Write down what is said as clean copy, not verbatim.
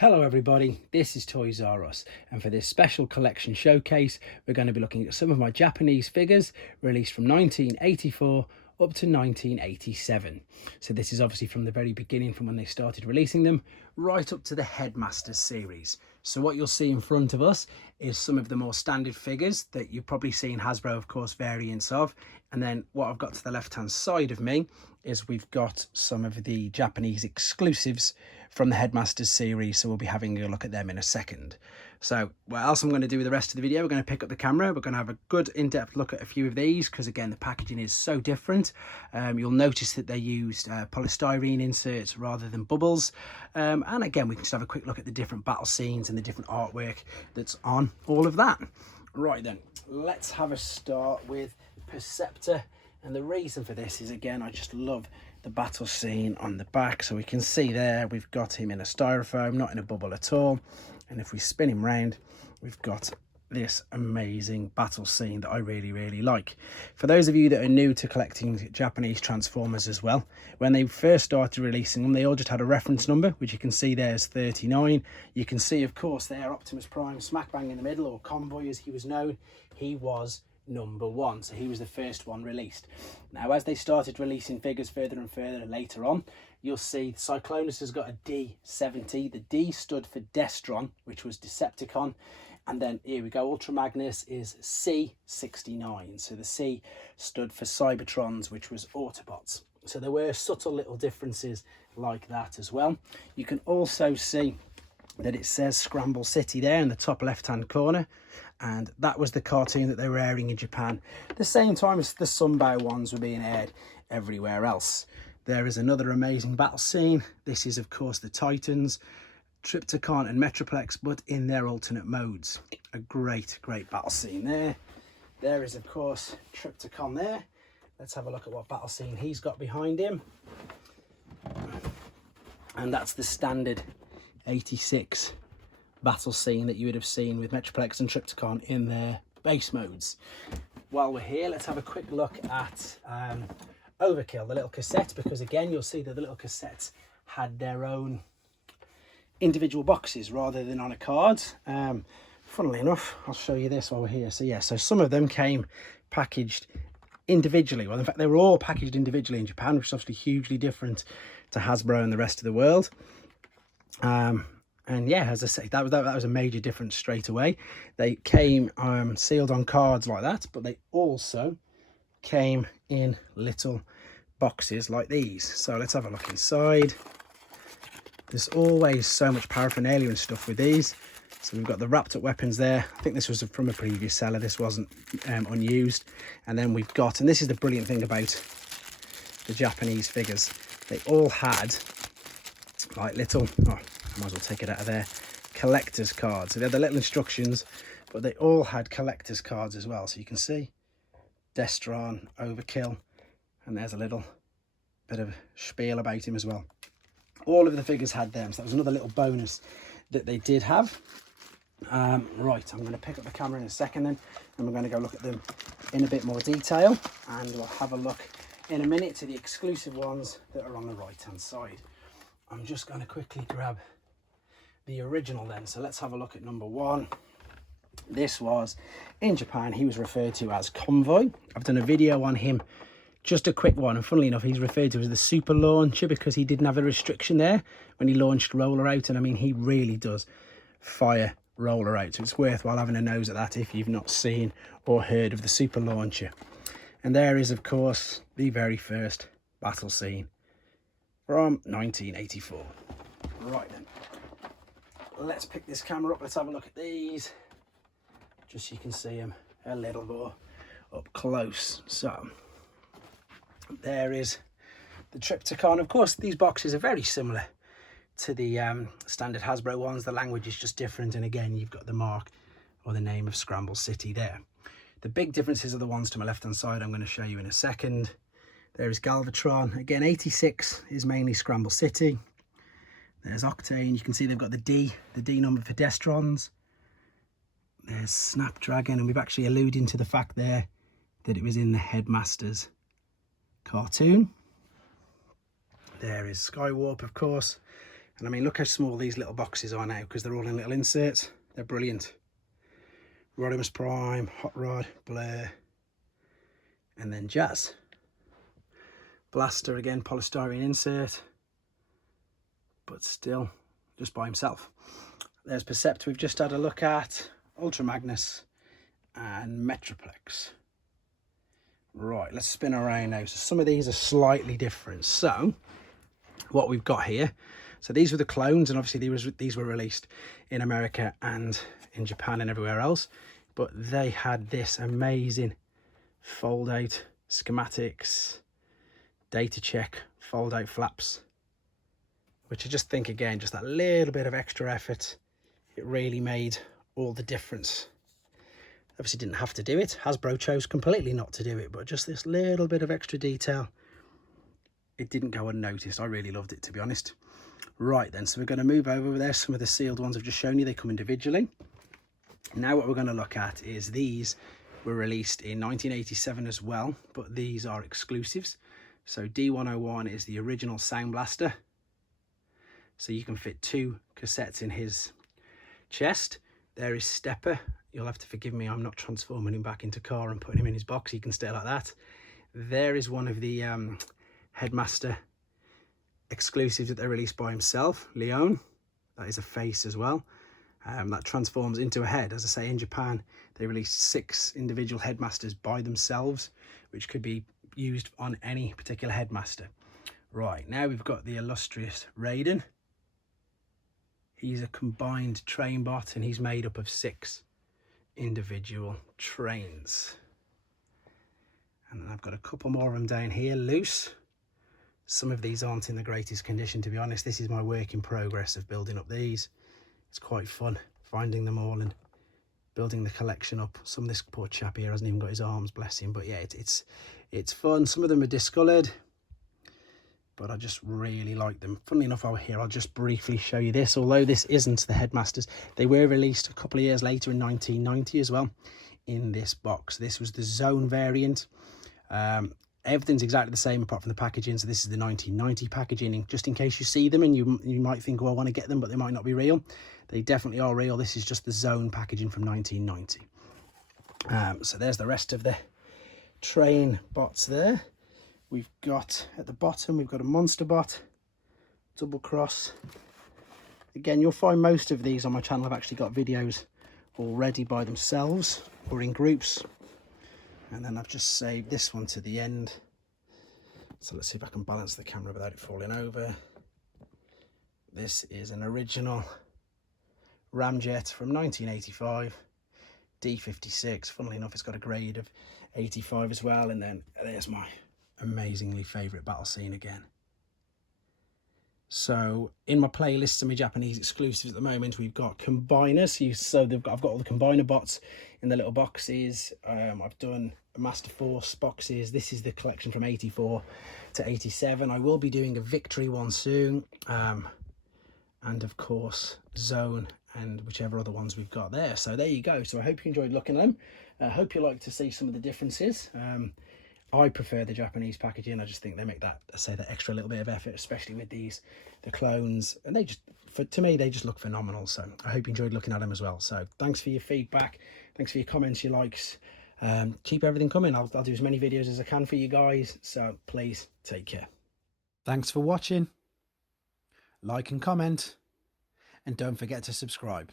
Hello everybody, this is Toys R Us, and for this special collection showcase we're going to be looking at some of my Japanese figures released from 1984 up to 1987. So this is obviously from the very beginning, from when they started releasing them, right up to the Headmasters series. So what you'll see in front of us is some of the more standard figures that you've probably seen Hasbro, of course, variants of. And then what I've got to the left hand side of me is we've got some of the Japanese exclusives from the Headmasters series, so we'll be having a look at them in a second. So what else I'm going to do with the rest of the video, we're going to pick up the camera, we're going to have a good in-depth look at a few of these, because again the packaging is so different. You'll notice that they used polystyrene inserts rather than bubbles, and again we can just have a quick look at the different battle scenes and the different artwork that's on all of that. Right then, let's have a start with Perceptor. And the reason for this is, again, I just love the battle scene on the back. So we can see there we've got him in a styrofoam, not in a bubble at all. And if we spin him round, we've got this amazing battle scene that I really like. For those of you that are new to collecting Japanese Transformers as well, when they first started releasing them, they all just had a reference number, which you can see there's 39. You can see, of course, there Optimus Prime smack bang in the middle, or Convoy as he was known. He was number 1, so he was the first one released. Now as they started releasing figures further and further later on, you'll see Cyclonus has got a D70. The D stood for Destron, which was Decepticon, and then here we go, Ultra Magnus is C69, so the C stood for Cybertrons, which was Autobots. So there were subtle little differences like that as well. You can also see that it says Scramble City there in the top left hand corner, and that was the cartoon that they were airing in Japan the same time as the Sunbow ones were being aired everywhere else. There is another amazing battle scene. This is of course the Titans, Trypticon and Metroplex, but in their alternate modes. A great battle scene there. There is of course Trypticon there. Let's have a look at what battle scene he's got behind him, and that's the standard 86 battle scene that you would have seen with Metroplex and Trypticon in their base modes. While we're here, let's have a quick look at Overkill, the little cassette, because again you'll see that the little cassettes had their own individual boxes rather than on a card. Funnily enough, I'll show you this while we're here. So yeah, so some of them came packaged individually. Well, in fact, they were all packaged individually in Japan, which is obviously hugely different to Hasbro and the rest of the world. And yeah, as I say, that was a major difference straight away. They came sealed on cards like that, but they also came in little boxes like these. So let's have a look inside. There's always so much paraphernalia and stuff with these. So we've got the wrapped up weapons there. I think this was from a previous seller. This wasn't unused. And then we've got, and this is the brilliant thing about the Japanese figures, they all had like little, I might as well take it out of there, collector's cards. So they had the little instructions, but they all had collector's cards as well. So you can see Destron, Overkill, and there's a little bit of spiel about him as well. All of the figures had them, so that was another little bonus that they did have. Right, I'm going to pick up the camera in a second then, and we're going to go look at them in a bit more detail, and we'll have a look in a minute to the exclusive ones that are on the right hand side. I'm just going to quickly grab the original then. So let's have a look at number 1. This was, in Japan, he was referred to as Convoy. I've done a video on him, just a quick one, and funnily enough he's referred to as the super launcher because he didn't have a restriction there when he launched Roller Out, and I mean he really does fire Roller Out, so it's worthwhile having a nose at that if you've not seen or heard of the super launcher. And there is of course the very first battle scene from 1984. Right then, let's pick this camera up, let's have a look at these, just so you can see them a little more up close. So there is the Trypticon. Of course these boxes are very similar to the standard Hasbro ones, the language is just different, and again you've got the mark or the name of Scramble City there. The big differences are the ones to my left hand side I'm going to show you in a second. There is Galvatron, again 86 is mainly Scramble City. There's Octane, you can see they've got the D number for Destrons. There's Snapdragon, and we've actually alluded to the fact there that it was in the Headmasters cartoon. There is Skywarp, of course, And I mean, look how small these little boxes are now, because they're all in little inserts. They're brilliant. Rodimus Prime, Hot Rod, Blair, and then Jazz. Blaster again, polystyrene insert, but still just by himself. There's Percept we've just had a look at, Ultra Magnus, and Metroplex. Right, let's spin around now. So some of these are slightly different. So what we've got here, so these were the clones, and obviously these were released in America and in Japan and everywhere else, but they had this amazing fold out schematics, data check, fold out flaps, which I just think, again, just that little bit of extra effort, it really made all the difference. Obviously didn't have to do it. Hasbro chose completely not to do it, but just this little bit of extra detail, it didn't go unnoticed. I really loved it, to be honest. Right then, so we're going to move over there. Some of the sealed ones I've just shown you, they come individually. Now what we're going to look at is these were released in 1987 as well, but these are exclusives. So D101 is the original Soundblaster. So you can fit 2 cassettes in his chest. There is Stepper. You'll have to forgive me, I'm not transforming him back into car and putting him in his box. He can stay like that. There is one of the Headmaster exclusives that they released by himself, Leon. That is a face as well. That transforms into a head. As I say, in Japan, they released 6 individual Headmasters by themselves, which could be used on any particular Headmaster. Right, now we've got the illustrious Raiden. He's a combined trainbot, and he's made up of 6 individual trains. And then I've got a couple more of them down here loose. Some of these aren't in the greatest condition, to be honest. This is my work in progress of building up these. It's quite fun finding them all and building the collection up. Some of this poor chap here hasn't even got his arms, bless him, but yeah, it's fun. Some of them are discoloured, but I just really like them. Funnily enough, over here, I'll just briefly show you this. Although this isn't the Headmasters, they were released a couple of years later in 1990 as well in this box. This was the Zone variant. Everything's exactly the same apart from the packaging. So this is the 1990 packaging, just in case you see them and you might think, well, I want to get them, but they might not be real. They definitely are real. This is just the Zone packaging from 1990. So there's the rest of the train bots there. We've got at the bottom, we've got a monster bot, double cross. Again, you'll find most of these on my channel have actually got videos already by themselves or in groups. And then I've just saved this one to the end. So let's see if I can balance the camera without it falling over. This is an original ramjet from 1985, D56. Funnily enough, it's got a grade of 85 as well. And then there's my amazingly favourite battle scene again. So in my playlists and my Japanese exclusives at the moment, we've got combiners. So I've got all the combiner bots in the little boxes. I've done masterforce boxes. This is the collection from 84 to 87. I will be doing a victory one soon, and of course Zone and whichever other ones we've got there. So there you go. So I hope you enjoyed looking at them. I hope you like to see some of the differences. I prefer the Japanese packaging. I just think they make that, I say, that extra little bit of effort, especially with the clones, and they just, to me, they just look phenomenal. So I hope you enjoyed looking at them as well. So thanks for your feedback, thanks for your comments, your likes. Keep everything coming. I'll do as many videos as I can for you guys, so please take care. Thanks for watching. Like and comment, and don't forget to subscribe.